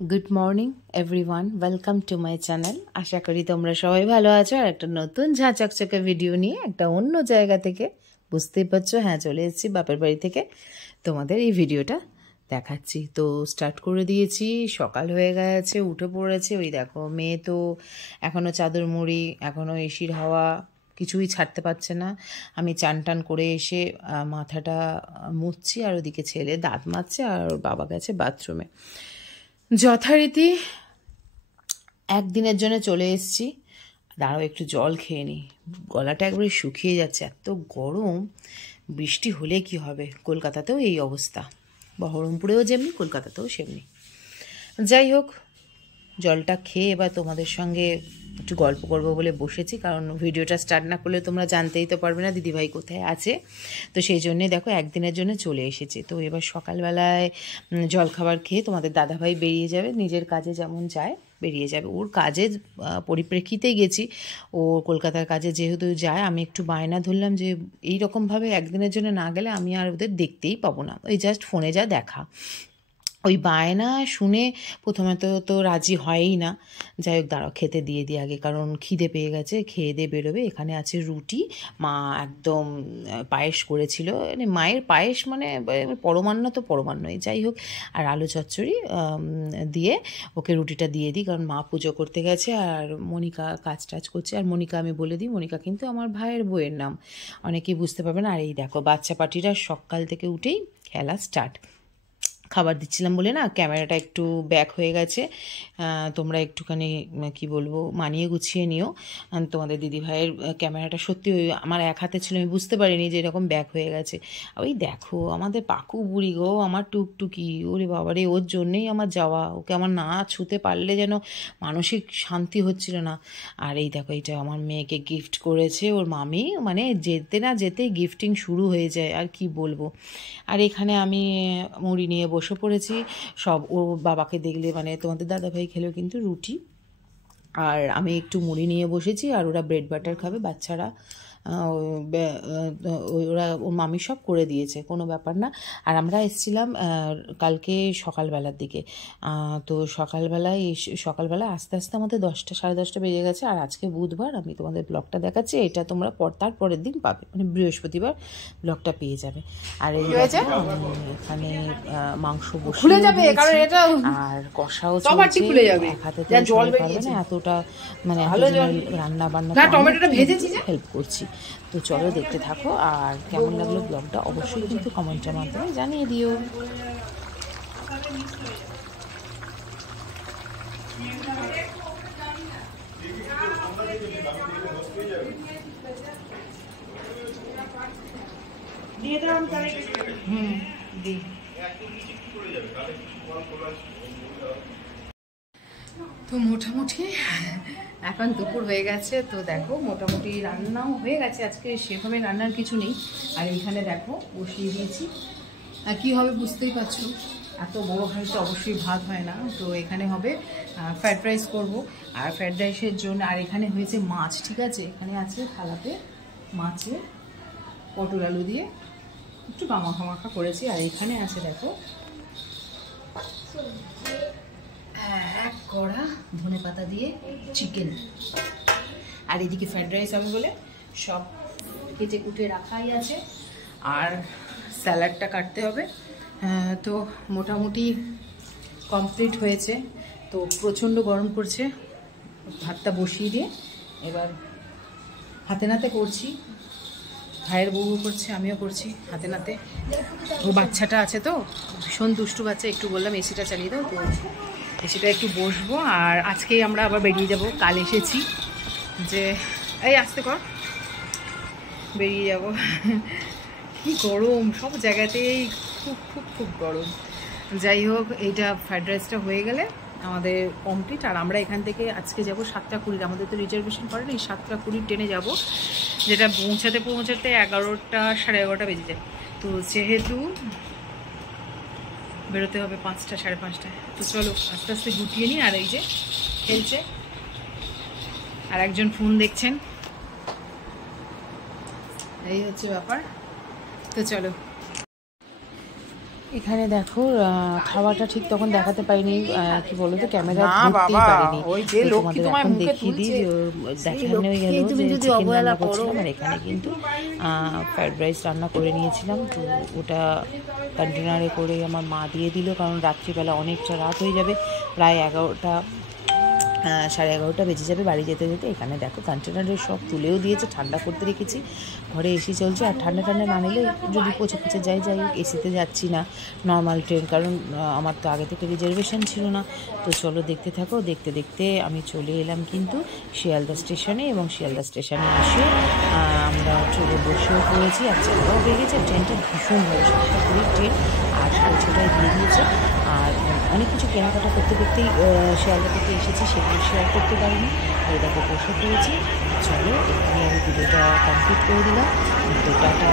Good morning everyone, welcome to my channel. আশা করি তোমরা সবাই ভালো আছো। আর একটা নতুন ঝাঁচকচকে ভিডিও নিয়ে একটা অন্য জায়গা থেকে, বুঝতেই পারছো, হ্যাঁ চলে এসেছি বাপের বাড়ি থেকে তোমাদের এই ভিডিওটা দেখাচ্ছি। তো স্টার্ট করে দিয়েছি, সকাল হয়ে গেছে, উঠে পড়েছে। ওই দেখো মেয়ে তো এখনও চাদর মুড়ি, এখনও এসির হাওয়া কিছুই ছাড়তে পারছে না। আমি চান টান করে এসে মাথাটা মুছছি, আর ওদিকে ছেলে দাঁত মাজছে, আর ওর বাবা গেছে বাথরুমে। যথারীতি একদিনের জন্য চলে এসেছি। দাঁড়াও একটু জল খেয়ে নিই, গলাটা একবারে শুকিয়ে যাচ্ছে, এত গরম। বৃষ্টি হলে কি হবে, কলকাতাতেও এই অবস্থা, বহরমপুরেও যেমনি কলকাতাতেও সেমনি। যাই হোক, জলটা খেয়ে এবার তোমাদের সঙ্গে একটু গল্প করবো বলে বসেছি, কারণ ভিডিওটা স্টার্ট না করলে তোমরা জানতেই তো পারবে না দিদিভাই কোথায় আছে। তো সেই জন্যে দেখো একদিনের জন্য চলে এসেছি। তো এবার সকালবেলায় জলখাবার খেয়ে তোমাদের দাদাভাই বেরিয়ে যাবে, নিজের কাজে যেমন যায় বেরিয়ে যাবে। ওর কাজের পরিপ্রেক্ষিতেই গেছি, ও কলকাতার কাজে যেহেতু যায়। আমি একটু বায়না ধরলাম যে এইরকমভাবে একদিনের জন্য না গেলে আমি আর ওদের দেখতেই পাবো না, ওই জাস্ট ফোনে যা দেখা। ওই বায়না শুনে প্রথমে তো রাজি হয়ই না। যাই হোক, দাঁড়াও খেতে দিয়ে দিই আগে, কারণ খিদে পেয়ে গেছে, খেয়ে দিয়ে বেরোবে। এখানে আছে রুটি, মা একদম পায়েস করেছিল, মানে মায়ের পায়েস মানে পরমান্ন তো পরমান্নই। যাই হোক, আর আলু চচ্চড়ি দিয়ে ওকে রুটিটা দিয়ে দিই, কারণ মা পুজো করতে গেছে আর মনিকা কাজ টাজ করছে। আর মনিকা আমি বলে দিই, মনিকা কিন্তু আমার ভাইয়ের বইয়ের নাম, অনেকেই বুঝতে পারবে না। আর এই দেখো বাচ্চা পাটিরা সকাল থেকে উঠেই খেলা স্টার্ট। খাবার দিচ্ছিলাম বলে না ক্যামেরাটা একটু ব্যাক হয়ে গেছে, তোমরা একটুখানি কি বলবো মানিয়ে গুছিয়ে নিও। তোমাদের দিদিভাইয়ের ক্যামেরাটা সত্যি ওই আমার এক হাতে ছিল, আমি বুঝতে পারিনি যে এরকম ব্যাক হয়ে গেছে। ওই দেখো আমাদের পাকু বুড়ি গো, আমার টুকটুকি, ওরে বাবারে, ওর জন্যেই আমার যাওয়া। ওকে আমার না ছুতে পারলে যেন মানসিক শান্তি হচ্ছিল না। আর এই দেখো, এইটা আমার মেয়েকে গিফট করেছে ওর মামি, মানে যেতে না যেতেই গিফটিং শুরু হয়ে যায়, আর কি বলবো। আর এখানে আমি মুড়ি নিয়ে বসে পড়েছি। সব ওর বাবাকে দেখলে, মানে তোমাদের দাদাভাই খেলেও কিন্তু রুটি, আর আমি একটু মুড়ি নিয়ে বসেছি। আর ওরা ব্রেড বাটার খাবে বাচ্চারা, ওরা ওর মামি সব করে দিয়েছে, কোনো ব্যাপার না। আর আমরা এসেছিলাম কালকে সকালবেলার দিকে। তো সকালবেলা আস্তে আস্তে আমাদের 10টা সাড়ে 10টা বেজে গেছে। আর আজকে বুধবার, আমি তোমাদের ব্লগটা দেখাচ্ছি, এটা তোমরা তার পরের দিন পাবে, মানে বৃহস্পতিবার ব্লগটা পেয়ে যাবে। আর এই এখানে মাংস বসিয়ে যাবে, আর কষাও চলছে, এক হাতে জল পারবে না এতটা, মানে রান্না বান্না টমেটোটা ভেজেছি, হেল্প করছি। তো চলো দেখতে থাকো, আর কেমন লাগলো ব্লগটা অবশ্যই কিন্তু কমেন্টের মাধ্যমে জানিয়ে দিও। তো মোটামুটি এখন দুপুর হয়ে গেছে, তো দেখো মোটামুটি রান্নাও হয়ে গেছে। আজকে সেভাবে রান্নার কিছু নেই। আর এইখানে দেখো বসিয়ে দিয়েছি, আর কী হবে বুঝতেই পারছো, এত বড়ো হাঁড়িতে অবশ্যই ভাত হয় না। তো এখানে হবে ফ্রায়েড রাইস করবো। আর ফ্রায়েড রাইসের জন্য, আর এখানে হয়েছে মাছ, ঠিক আছে, এখানে আছে থালাতে মাছের পটল আলু দিয়ে একটু মাখা মাখা করেছি। আর এখানে আছে দেখো এক কড়া ধনে পাতা দিয়ে চিকেন। আর এদিকে ফ্রাইড রাইস হবে বলে সব কেটে কুটে রাখাই আছে, আর স্যালাডটা কাটতে হবে। তো মোটামুটি কমপ্লিট হয়েছে। তো প্রচণ্ড গরম করছে, ভাতটা বসিয়ে দিয়ে এবার হাতে নাতে করছি। ভাইয়ের বউ করছে, আমিও করছি হাতে নাতে। ও বাচ্চাটা আছে তো ভীষণ দুষ্টু বাচ্চা, একটু বললাম এসিটা চালিয়ে দাও, তো এসিটা একটু বসবো। আর আজকেই আমরা আবার বেরিয়ে যাব, কাল এসেছি যে এই আসতে কর, বেরিয়ে যাব। কি গরম, সব জায়গাতেই খুব খুব খুব গরম। যাই হোক, এইটা ফ্রাইড রাইসটা হয়ে গেলে আমাদের কমপ্লিট। আর আমরা এখান থেকে আজকে যাব 7টা 20, আমাদের তো রিজার্ভেশন করে না, এই 7টা 20 ট্রেনে যাব, যেটা পৌঁছাতে 11টা সাড়ে 11টা বেজে যায়। তো যেহেতু বেরোতে হবে 5টা সাড়ে 5টায়, তো চলো আস্তে আস্তে গুটিয়ে নিই। আর এই যে খেলছে, আর একজন ফোন দেখছেন, এই হচ্ছে ব্যাপার। তো চলো এখানে দেখো খাওয়াটা ঠিক তখন দেখাতে পারিনি, কি বলো তো, ক্যামেরা না ধরতেই বাবা, পারিনি। ওই যে তো লক্ষ্মী তোমাদের তোমায় এখন মুখে দেখিয়ে দিই তুলছে, যে সেই দেখানো হয়ে গেল লক্ষ্মীকেই তুমি যে যদি চিকেন অবহেলা রান্না করো। করছিলাম, আর এখানে কিন্তু ফ্রাইড রাইস রান্না করে নিয়েছিলাম। তো ওটা কন্টেনারে করে আমার মা দিয়ে দিল, কারণ রাত্রিবেলা অনেকটা রাত হয়ে যাবে, প্রায় 11টা 11:30 বেজে যাবে বাড়ি যেতে যেতে। এখানে দেখো কন্টেনারে সব তুলেও দিয়েছে, ঠান্ডা করতে রেখেছি। ঘরে এসি চলছে, আর ঠান্ডা ঠান্ডা না নিলে যদি পচে পচে যাই হোক, এসিতে যাচ্ছি না, নর্মাল ট্রেন, কারণ আমার তো আগে থেকে রিজার্ভেশন ছিল না। তো চলো দেখতে থাকো। দেখতে দেখতে আমি চলে এলাম কিন্তু শিয়ালদা স্টেশনে, এবং শিয়ালদা স্টেশনে এসে আমরা ট্রেনে বসেও পড়েছি, আর চালাও হয়ে গেছে। ট্রেনটা ভীষণ ভালো, 7টা 20 ট্রেন, আর 6টায় দিয়ে দিয়েছে। আর অনেক কিছু কেনাকাটা করতে করতেই শিয়ালদা থেকে এসেছি, সেগুলো শেয়ার করতে পারিনি। এই দেখো বসে পড়েছি। চলো এখানে আমি ভিডিওটা কমপ্লিট করে দিলাম। তো টাটা।